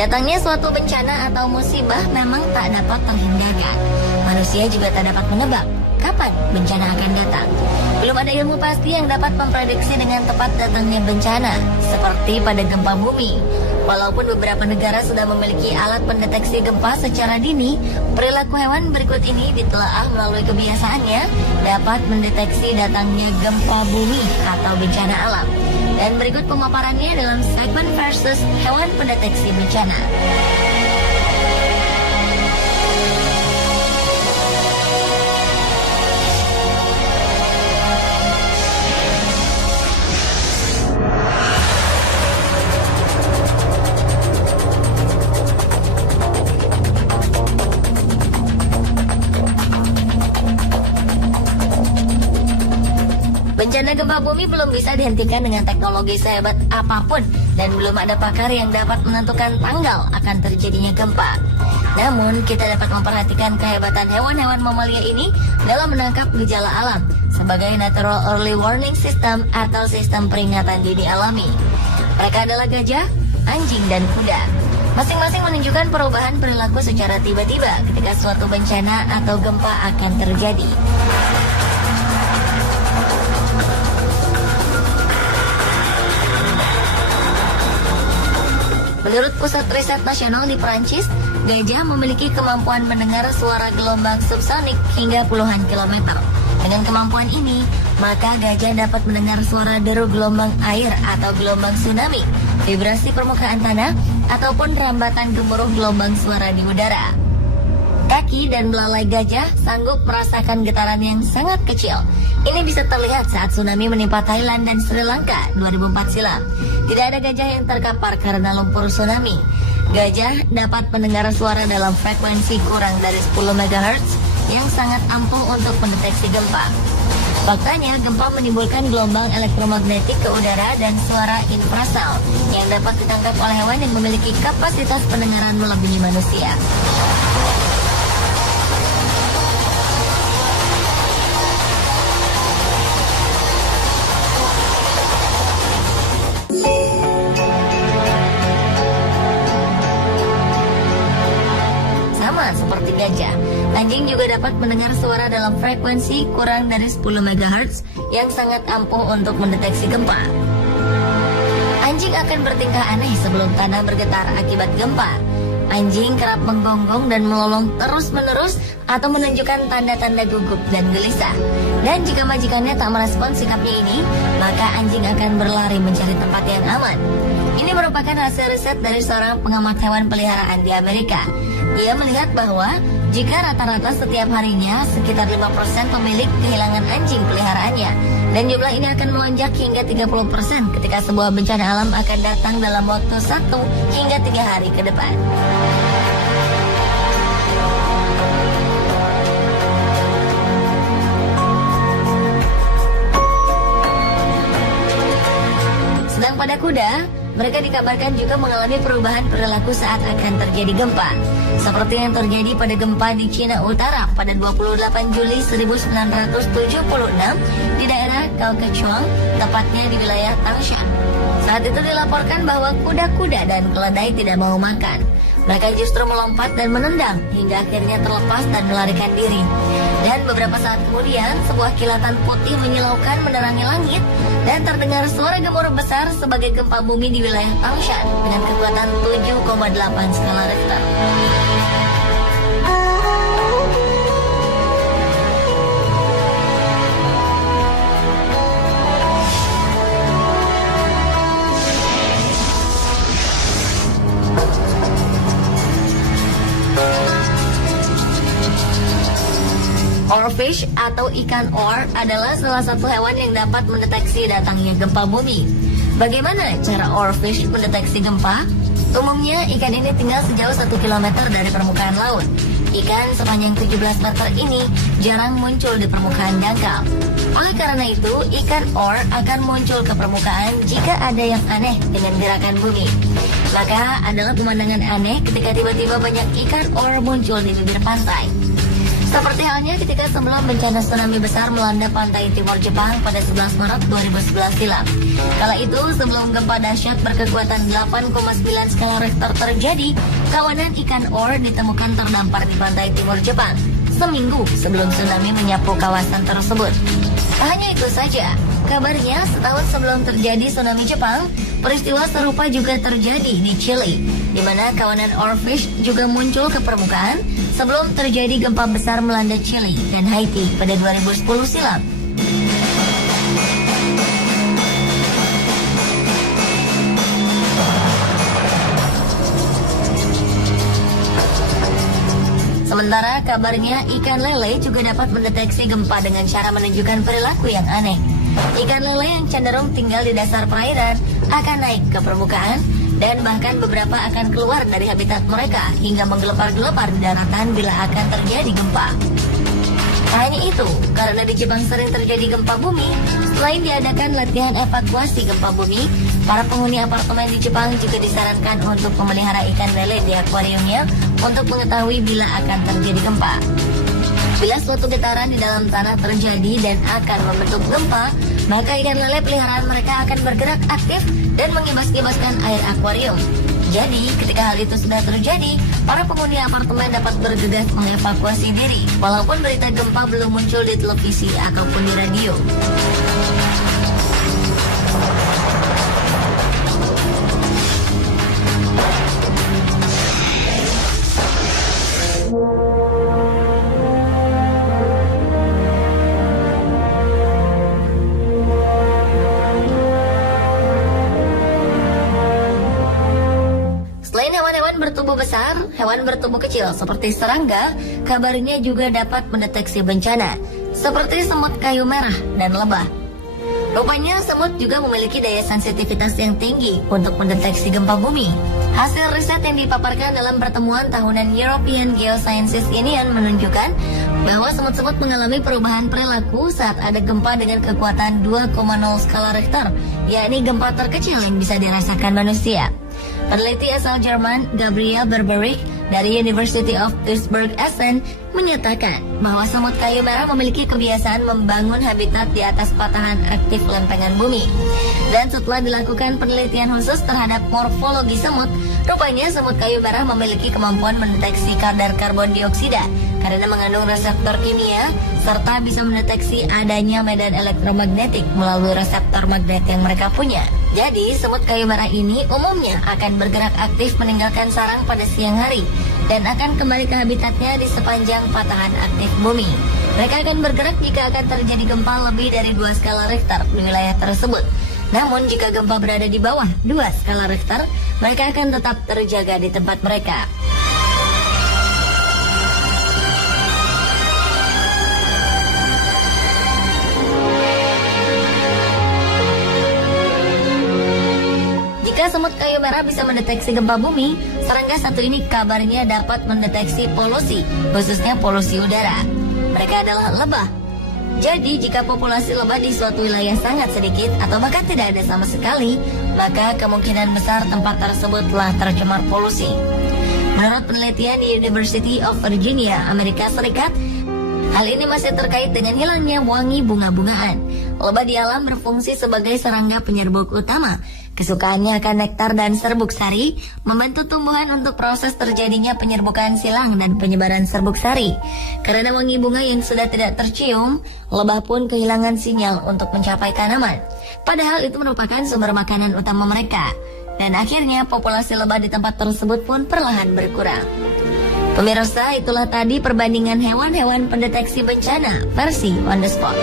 Datangnya suatu bencana atau musibah memang tak dapat terhindarkan. Manusia juga tak dapat menebak kapan bencana akan datang. Belum ada ilmu pasti yang dapat memprediksi dengan tepat datangnya bencana, seperti pada gempa bumi. Walaupun beberapa negara sudah memiliki alat pendeteksi gempa secara dini, perilaku hewan berikut ini ditelaah melalui kebiasaannya dapat mendeteksi datangnya gempa bumi atau bencana alam. Dan berikut pemaparannya dalam segmen versus hewan pendeteksi bencana. Bencana gempa bumi belum bisa dihentikan dengan teknologi sehebat apapun dan belum ada pakar yang dapat menentukan tanggal akan terjadinya gempa. Namun, kita dapat memperhatikan kehebatan hewan-hewan mamalia ini dalam menangkap gejala alam sebagai Natural Early Warning System atau sistem peringatan dini alami. Mereka adalah gajah, anjing, dan kuda. Masing-masing menunjukkan perubahan perilaku secara tiba-tiba ketika suatu bencana atau gempa akan terjadi. Menurut Pusat Riset Nasional di Prancis, gajah memiliki kemampuan mendengar suara gelombang subsonik hingga puluhan kilometer. Dengan kemampuan ini, maka gajah dapat mendengar suara deru gelombang air atau gelombang tsunami, vibrasi permukaan tanah, ataupun rambatan gemuruh gelombang suara di udara. Kaki dan belalai gajah sanggup merasakan getaran yang sangat kecil. Ini bisa terlihat saat tsunami menimpa Thailand dan Sri Lanka 2004 silam. Tidak ada gajah yang terkapar karena lumpur tsunami. Gajah dapat mendengar suara dalam frekuensi kurang dari 10 MHz yang sangat ampuh untuk mendeteksi gempa. Faktanya, gempa menimbulkan gelombang elektromagnetik ke udara dan suara infrasound yang dapat ditangkap oleh hewan yang memiliki kapasitas pendengaran melebihi manusia. Seperti gajah, anjing juga dapat mendengar suara dalam frekuensi kurang dari 10 MHz yang sangat ampuh untuk mendeteksi gempa. Anjing akan bertingkah aneh sebelum tanah bergetar akibat gempa. Anjing kerap menggonggong dan melolong terus-menerus atau menunjukkan tanda-tanda gugup dan gelisah. Dan jika majikannya tak merespon sikapnya ini, maka anjing akan berlari mencari tempat yang aman. Ini merupakan hasil riset dari seorang pengamat hewan peliharaan di Amerika. Ia melihat bahwa jika rata-rata setiap harinya sekitar 5% pemilik kehilangan anjing peliharaannya, dan jumlah ini akan melonjak hingga 30% ketika sebuah bencana alam akan datang dalam waktu 1 hingga 3 hari ke depan. Sedang pada kuda, mereka dikabarkan juga mengalami perubahan perilaku saat akan terjadi gempa, seperti yang terjadi pada gempa di Cina Utara pada 28 Juli 1976 di daerah Kaohsiung, tepatnya di wilayah Tangshan. Saat itu dilaporkan bahwa kuda-kuda dan keledai tidak mau makan. Mereka justru melompat dan menendang hingga akhirnya terlepas dan melarikan diri. Dan beberapa saat kemudian, sebuah kilatan putih menyilaukan menerangi langit dan terdengar suara gemuruh besar sebagai gempa bumi di wilayah Tangshan dengan kekuatan 7,8 skala Richter. Oarfish atau ikan oar adalah salah satu hewan yang dapat mendeteksi datangnya gempa bumi. Bagaimana cara oarfish mendeteksi gempa? Umumnya ikan ini tinggal sejauh 1 km dari permukaan laut. Ikan sepanjang 17 meter ini jarang muncul di permukaan dangkal. Oleh karena itu, ikan oar akan muncul ke permukaan jika ada yang aneh dengan gerakan bumi. Maka adalah pemandangan aneh ketika tiba-tiba banyak ikan oar muncul di bibir pantai. Seperti halnya ketika sebelum bencana tsunami besar melanda pantai timur Jepang pada 11 Maret 2011 silam. Kala itu, sebelum gempa dahsyat berkekuatan 8,9 skala Richter terjadi, kawanan ikan or ditemukan terdampar di pantai timur Jepang seminggu sebelum tsunami menyapu kawasan tersebut. Tak hanya itu saja, kabarnya setahun sebelum terjadi tsunami Jepang, peristiwa serupa juga terjadi di Chili, di mana kawanan oarfish juga muncul ke permukaan sebelum terjadi gempa besar melanda Chili dan Haiti pada 2010 silam. Sementara kabarnya ikan lele juga dapat mendeteksi gempa dengan cara menunjukkan perilaku yang aneh. Ikan lele yang cenderung tinggal di dasar perairan akan naik ke permukaan dan bahkan beberapa akan keluar dari habitat mereka hingga menggelepar-gelepar di daratan bila akan terjadi gempa. Tak hanya itu, karena di Jepang sering terjadi gempa bumi, selain diadakan latihan evakuasi gempa bumi, para penghuni apartemen di Jepang juga disarankan untuk memelihara ikan lele di akuariumnya untuk mengetahui bila akan terjadi gempa. Bila suatu getaran di dalam tanah terjadi dan akan membentuk gempa, maka ikan lele peliharaan mereka akan bergerak aktif dan mengibas-ibaskan air akuarium. Jadi, ketika hal itu sudah terjadi, para penghuni apartemen dapat bergegas mengevakuasi diri, walaupun berita gempa belum muncul di televisi ataupun di radio. Bertubuh besar, hewan bertubuh kecil seperti serangga, kabarnya juga dapat mendeteksi bencana, seperti semut kayu merah dan lebah. Rupanya semut juga memiliki daya sensitivitas yang tinggi untuk mendeteksi gempa bumi. Hasil riset yang dipaparkan dalam pertemuan tahunan European Geosciences Union menunjukkan bahwa semut-semut mengalami perubahan perilaku saat ada gempa dengan kekuatan 2,0 skala Richter, yakni gempa terkecil yang bisa dirasakan manusia. Peneliti asal Jerman Gabriel Berberich dari University of Duisburg-Essen menyatakan bahwa semut kayu merah memiliki kebiasaan membangun habitat di atas patahan aktif lempengan bumi. Dan setelah dilakukan penelitian khusus terhadap morfologi semut, rupanya semut kayu merah memiliki kemampuan mendeteksi kadar karbon dioksida karena mengandung reseptor kimia serta bisa mendeteksi adanya medan elektromagnetik melalui reseptor magnet yang mereka punya. Jadi, semut kayu merah ini umumnya akan bergerak aktif meninggalkan sarang pada siang hari dan akan kembali ke habitatnya di sepanjang patahan aktif bumi. Mereka akan bergerak jika akan terjadi gempa lebih dari 2 skala Richter di wilayah tersebut. Namun, jika gempa berada di bawah 2 skala Richter, mereka akan tetap terjaga di tempat mereka. Jika semut kayu merah bisa mendeteksi gempa bumi, serangga satu ini kabarnya dapat mendeteksi polusi, khususnya polusi udara. Mereka adalah lebah. Jadi, jika populasi lebah di suatu wilayah sangat sedikit atau bahkan tidak ada sama sekali, maka kemungkinan besar tempat tersebut telah tercemar polusi. Menurut penelitian di University of Virginia, Amerika Serikat, hal ini masih terkait dengan hilangnya wangi bunga-bungaan. Lebah di alam berfungsi sebagai serangga penyerbuk utama. Kesukaannya akan nektar dan serbuk sari, membantu tumbuhan untuk proses terjadinya penyerbukan silang dan penyebaran serbuk sari. Karena wangi bunga yang sudah tidak tercium, lebah pun kehilangan sinyal untuk mencapai tanaman. Padahal itu merupakan sumber makanan utama mereka. Dan akhirnya populasi lebah di tempat tersebut pun perlahan berkurang. Pemirsa, itulah tadi perbandingan hewan-hewan pendeteksi bencana versi On The Spot.